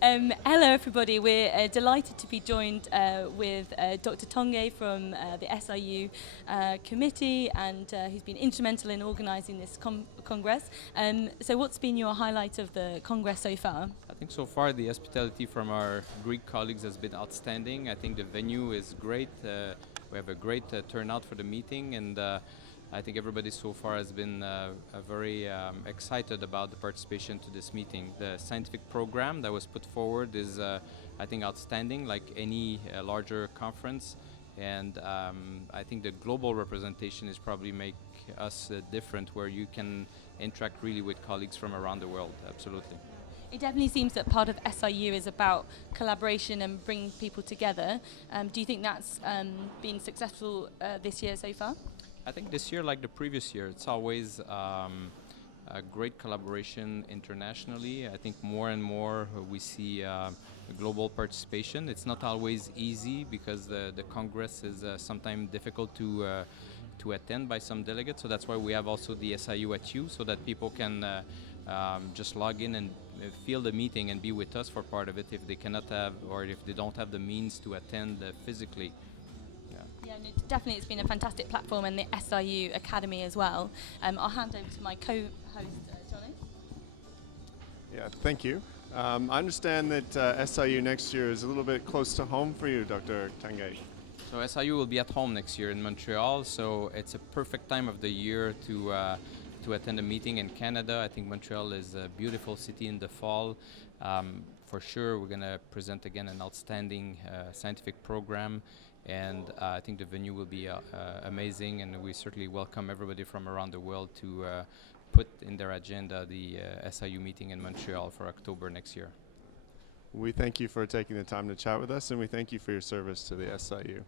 Hello everybody, we're delighted to be joined with Dr. Tanguay from the SIU committee, and who's been instrumental in organising this Congress. So what's been your highlight of the Congress so far? I think so far the hospitality from our Greek colleagues has been outstanding. I think the venue is great. We have a great turnout for the meeting, and I think everybody so far has been very excited about the participation to this meeting. The scientific program that was put forward is, I think, outstanding, like any larger conference. And I think the global representation is probably make us different, where you can interact really with colleagues from around the world. Absolutely. It definitely seems that part of SIU is about collaboration and bringing people together. Do you think that's been successful this year so far? I think this year, like the previous year, it's always a great collaboration internationally. I think more and more we see global participation. It's not always easy because the Congress is sometimes difficult to attend by some delegates. So that's why we have also the SIU at U, so that people can just log in and feel the meeting and be with us for part of it if they cannot have, or if they don't have the means to attend physically. Yeah, no, definitely it's been a fantastic platform, and the SIU Academy as well. I'll hand over to my co-host, Johnny. Yeah, thank you. I understand that SIU next year is a little bit close to home for you, Dr. Tanguay. So SIU will be at home next year in Montreal, so it's a perfect time of the year to attend a meeting in Canada. I think Montreal is a beautiful city in the fall. For sure, we're going to present again an outstanding scientific program, and I think the venue will be amazing, and we certainly welcome everybody from around the world to put in their agenda the SIU meeting in Montreal for October next year. We thank you for taking the time to chat with us, and we thank you for your service to the SIU.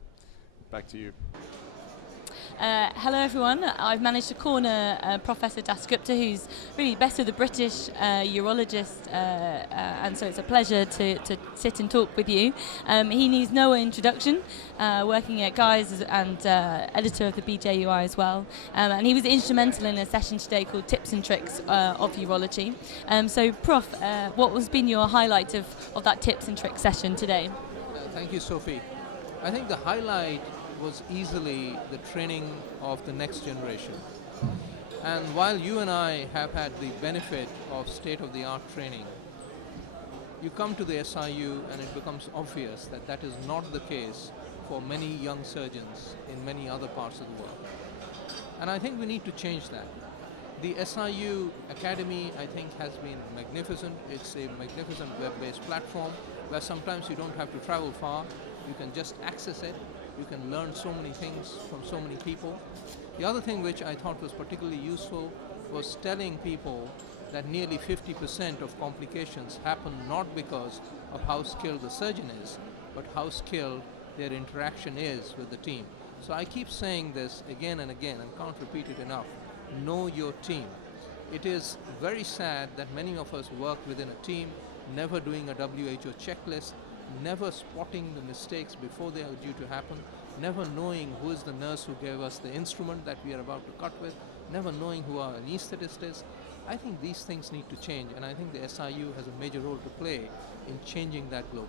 Back to you. Hello everyone, I've managed to corner Professor Dasgupta, who's really best of the British urologist, and so it's a pleasure to sit and talk with you. He needs no introduction, working at Guy's and editor of the BJUI as well, and he was instrumental in a session today called Tips and Tricks of Urology. So Prof, what has been your highlight of that Tips and Tricks session today? Thank you, Sophie. I think the highlight was easily the training of the next generation. And while you and I have had the benefit of state-of-the-art training, you come to the SIU and it becomes obvious that that is not the case for many young surgeons in many other parts of the world. And I think we need to change that. The SIU Academy, I think, has been magnificent. It's a magnificent web-based platform where sometimes you don't have to travel far. You can just access it. You can learn so many things from so many people. The other thing which I thought was particularly useful was telling people that nearly 50% of complications happen not because of how skilled the surgeon is, but how skilled their interaction is with the team. So I keep saying this again and again, and can't repeat it enough. Know your team. It is very sad that many of us work within a team, never doing a WHO checklist, never spotting the mistakes before they are due to happen, never knowing who is the nurse who gave us the instrument that we are about to cut with, never knowing who our anesthetist is. I think these things need to change, and I think the SIU has a major role to play in changing that globally.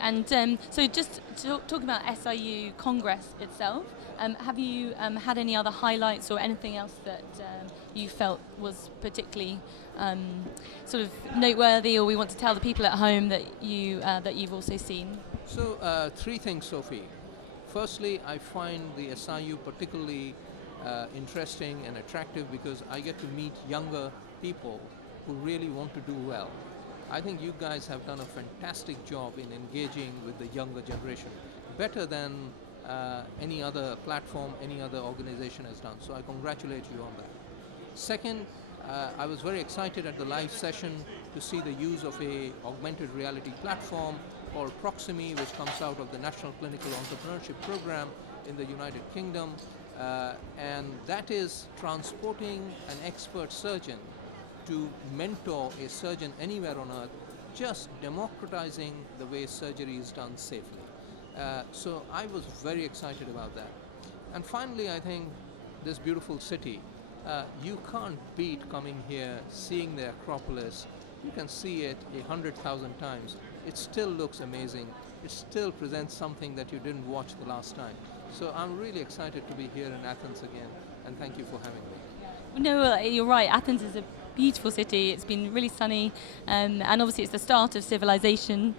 And so just talking about SIU Congress itself, have you had any other highlights or anything else that you felt was particularly sort of noteworthy, or we want to tell the people at home that you've also seen? So three things, Sophie. Firstly, I find the SIU particularly interesting and attractive because I get to meet younger people who really want to do well. I think you guys have done a fantastic job in engaging with the younger generation, better than any other platform, any other organization has done. So I congratulate you on that. Second, I was very excited at the live session to see the use of a augmented reality platform called Proximi, which comes out of the National Clinical Entrepreneurship Program in the United Kingdom. And that is transporting an expert surgeon to mentor a surgeon anywhere on earth, just democratizing the way surgery is done safely. So I was very excited about that. And finally, I think this beautiful city, you can't beat coming here, seeing the Acropolis. You can see it 100,000 times. it still looks amazing. It still presents something that you didn't watch the last time. So I'm really excited to be here in Athens again, and thank you for having me. No, you're right. Athens is a beautiful city. It's been really sunny, and obviously it's the start of civilization,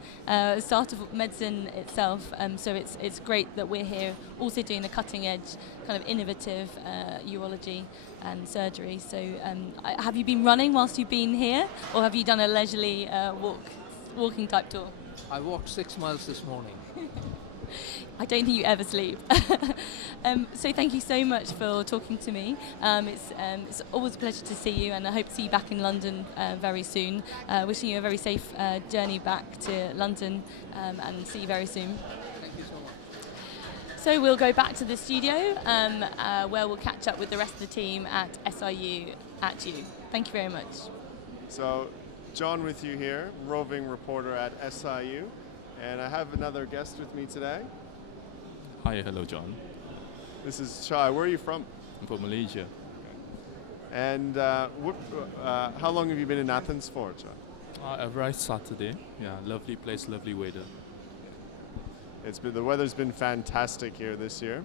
start of medicine itself. So it's great that we're here, also doing the cutting edge, kind of innovative urology and surgery. So have you been running whilst you've been here, or have you done a leisurely walking type tour? I walked 6 miles this morning. I don't think you ever sleep. So thank you so much for talking to me. It's always a pleasure to see you, and I hope to see you back in London very soon. Wishing you a very safe journey back to London, and see you very soon. Thank you so much. So we'll go back to the studio, where we'll catch up with the rest of the team at SIU at you. Thank you very much. So, John with you here, roving reporter at SIU. And I have another guest with me today. Hi, hello, John. This is Chai. Where are you from? I'm from Malaysia. And how long have you been in Athens for, Chai? I arrived Saturday. Yeah, lovely place, lovely weather. The weather's been fantastic here this year.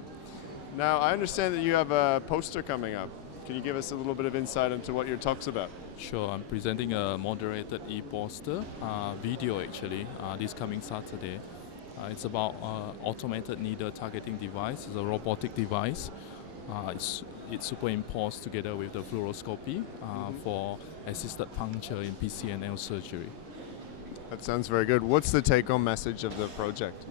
Now, I understand that you have a poster coming up. Can you give us a little bit of insight into what your talk's about? Sure, I'm presenting a moderated e-poster, video actually, this coming Saturday. It's about automated needle targeting device. It's a robotic device. It's superimposed together with the fluoroscopy for assisted puncture in PCNL surgery. That sounds very good. What's the take-home message of the project?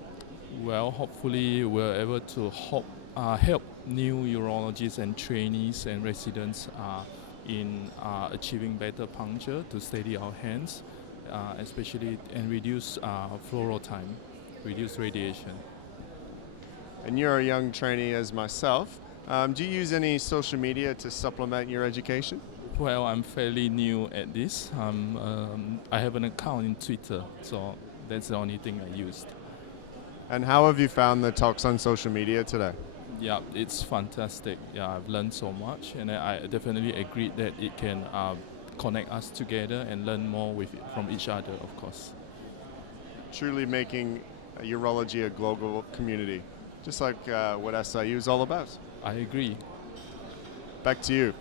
Well, hopefully we're able to help new urologists and trainees and residents in achieving better puncture to steady our hands, especially, and reduce fluoro time, reduce radiation. And you're a young trainee as myself. Do you use any social media to supplement your education? Well, I'm fairly new at this. I have an account in Twitter, so that's the only thing I used. And how have you found the talks on social media today? Yeah, it's fantastic. Yeah, I've learned so much, and I definitely agree that it can connect us together and learn more from each other, of course. Truly making urology a global community, just like what SIU is all about. I agree. Back to you.